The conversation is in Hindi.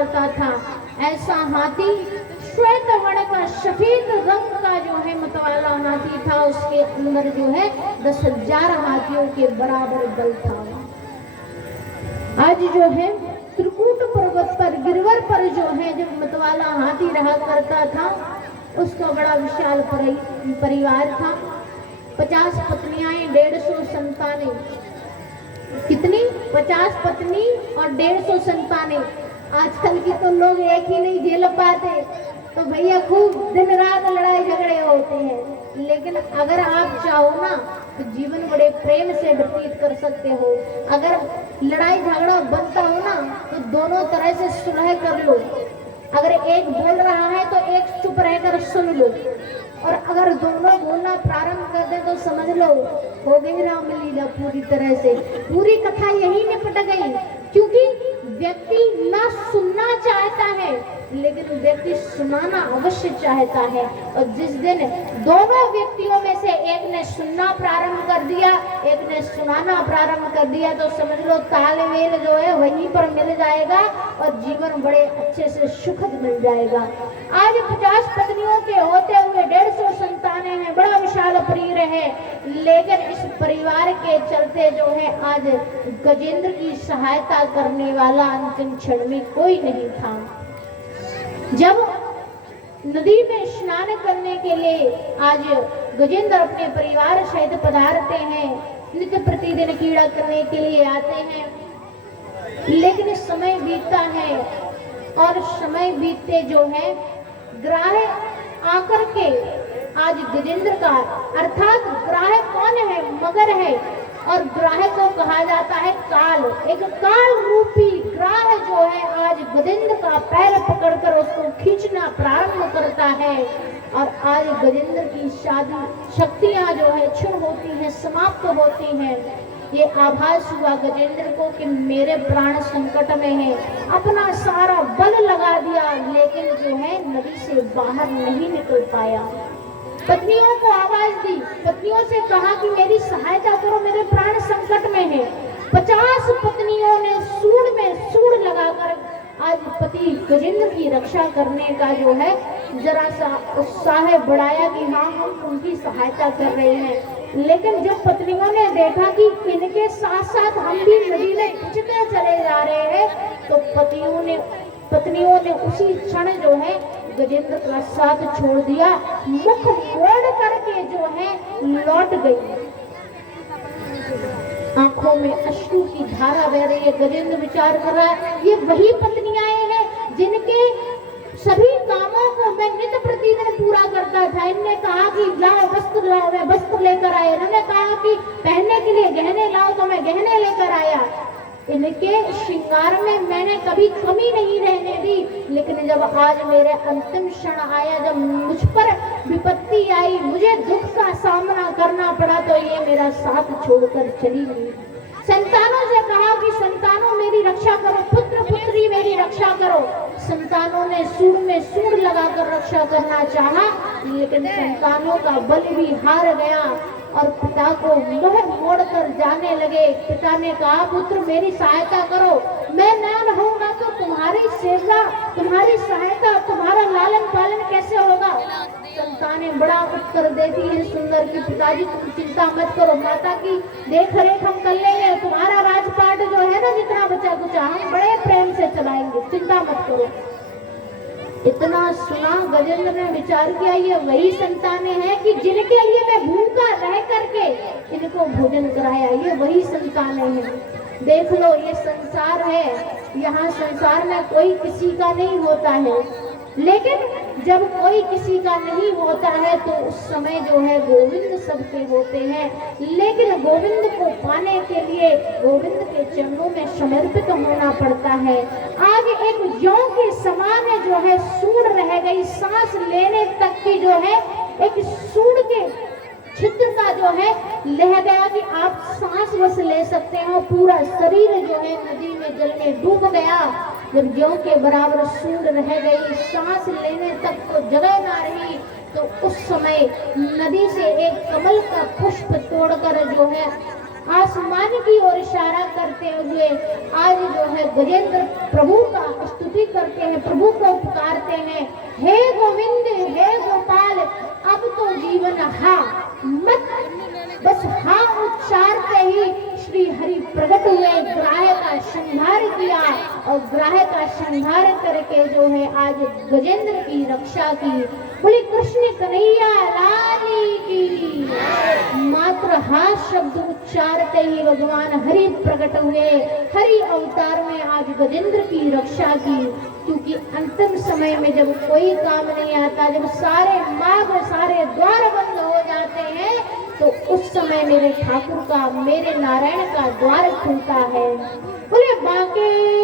करता था। ऐसा हाथी श्वेत वर्ण का सफेद रंग का जो है मतवाला हाथी था, उसके अंदर जो है 10,000 हाथियों के बराबर बल था। आज जो है त्रिकूट पर्वत पर गिरवर पर जो है जो मतवाला हाथी रहा करता था, उसका बड़ा विशाल परिवार था। 50 पत्नियां, 150 संतानें। कितनी? 50 पत्नी और 150 संतानें। आजकल की तो लोग एक ही नहीं झेल पाते, तो भैया खूब दिन रात लड़ाई झगड़े होते हैं। लेकिन अगर आप चाहो ना तो जीवन बड़े प्रेम से व्यतीत कर सकते हो। अगर लड़ाई झगड़ा बनता हो ना तो दोनों तरह से सुलह कर लो। अगर एक बोल रहा है तो एक चुप रहकर सुन लो, और अगर दोनों बोलना प्रारंभ कर दे तो समझ लो हो गई रामलीला पूरी तरह से। पूरी कथा यही निपट गई, क्योंकि व्यक्ति ना सुनना चाहता है लेकिन व्यक्ति सुनाना अवश्य चाहता है। और जिस दिन दोनों व्यक्तियों में से एक ने सुनना प्रारंभ कर दिया, एक ने सुनाना प्रारंभ कर दिया, तो समझ लो तालमेल जो है वहीं पर मिल जाएगा और जीवन बड़े अच्छे से सुखद मिल जाएगा। आज 50 पत्नियों के होते हुए 150 संतानें हैं, बड़ा विशाल परिवार है, लेकिन इस परिवार के चलते जो है आज गजेंद्र की सहायता करने वाला अंतिम क्षण में कोई नहीं था। जब नदी में स्नान करने के लिए आज गजेंद्र अपने परिवार सहित पधारते हैं, नित्य प्रतिदिन कीड़ा करने के लिए आते हैं, लेकिन समय बीतता है और समय बीतते जो है ग्राह आकर के आज गजेंद्र का, अर्थात ग्राह कौन है? मगर है, और ग्राह को कहा जाता है काल। एक काल रूपी ग्राह जो है आज गजेंद्र का पैर पकड़कर उसको खींचना प्रारंभ करता है, और आज गजेंद्र की शादी शक्तियां जो है क्षीण होती हैं, समाप्त होती हैं। ये आभास हुआ गजेंद्र को कि मेरे प्राण संकट में है। अपना सारा बल लगा दिया, लेकिन जो है नदी से बाहर नहीं निकल पाया। पत्नियों को आवाज दी, पत्नियों से कहा कि मेरी सहायता करो, मेरे प्राण संकट में है। 50 पत्नियों ने सूंड में सूंड लगाकर आज पति गजेंद्र की रक्षा करने का जो है जरा सा उत्साह बढ़ाया कि हाँ हम उनकी सहायता कर रहे हैं। लेकिन जब पत्नियों ने देखा कि इनके साथ साथ हम भी नदी में खिंचते चले जा रहे हैं, तो पत्नियों ने उसी क्षण जो है गजेंद्र का साथ छोड़ दिया, मुख मोड़ करके जो है लौट गई। आंखों में अश्रु की धारा बह रही है। गजेंद्र विचार कर रहा है ये वही पत्नियां हैं जिनके सभी कामों को मैं नित्य प्रतिदिन पूरा करता था। इनने कहा कि लाओ वस्त्र लाओ, मैं वस्त्र लेकर आया। इन्होंने कहा कि पहनने के लिए गहने लाओ, तो मैं गहने लेकर आया। इनके श्रृंगार में मैंने कभी कमी नहीं रहने दी, लेकिन जब आज मेरे अंतिम क्षण आया, जब मुझ पर विपत्ति आई, मुझे दुख का सामना करना पड़ा, तो ये मेरा साथ छोड़कर चली गई। संतानों से कहा कि संतानों मेरी रक्षा करो, पुत्र पुत्री मेरी रक्षा करो। संतानों ने सूंड में सूंड लगाकर रक्षा करना चाहा, लेकिन संतानों का बल भी हार गया और पिता को मुंह मोड़कर जाने लगे। पिता ने कहा पुत्र मेरी सहायता करो, मैं ना रहूंगा तो तुम्हारी सेवा, तुम्हारी सहायता, तुम्हारा लालन पालन कैसे होगा? संतानें बड़ा उत्तर देती है सुंदर की पिताजी तुम चिंता मत करो, माता की देख रेख हम कर लेंगे, तुम्हारा राजपाट जो है ना जितना बचा कुचा हम बड़े प्रेम से चलाएंगे, चिंता मत करो। इतना सुना गजेंद्र ने विचार किया ये वही संतानें हैं कि जिनके लिए मैं भूखा रह करके इनको भोजन कराया, ये वही संतानें हैं। देख लो ये संसार है, यहाँ संसार में कोई किसी का नहीं होता है, लेकिन जब कोई किसी का नहीं होता है तो उस समय जो है गोविंद सबके होते हैं। लेकिन गोविंद को पाने के लिए गोविंद के चरणों में समर्पित होना पड़ता है। आज एक जौ के समान जो है सूंड रह गई, सांस लेने तक की जो है एक सूंड के छिद्र का जो है लह गया कि आप सांस बस ले सकते हो, पूरा शरीर जो है नदी में जल में डूब गया। जब जौ के बराबर सूंड रह गई, सांस लेने तक तो जगह ना रही, तो उस समय नदी से एक कमल का पुष्प तोड़कर जो है आसमान की ओर इशारा करते हुए आज जो है गजेंद्र प्रभु का स्तुति करते हैं, प्रभु को पुकारते हैं, हे गोविंद, हे गोपाल, अब तो जीवन हा मत। बस हाँ उच्चारते ही श्री हरि प्रकट हुए, ग्राह का संहार किया और ग्राह का संहार करके जो है आज गजेंद्र की रक्षा की। बोले कृष्ण कन्हैया लाल की। मात्र हाँ शब्द उच्चारते ही भगवान हरि प्रकट हुए, हरि अवतार में आज गजेंद्र की रक्षा की। क्योंकि अंतिम समय में जब कोई काम नहीं आता, जब सारे मार्ग सारे द्वार बंद हो जाते हैं, तो उस समय मेरे ठाकुर का, मेरे नारायण का द्वार खुलता है। बोले बांके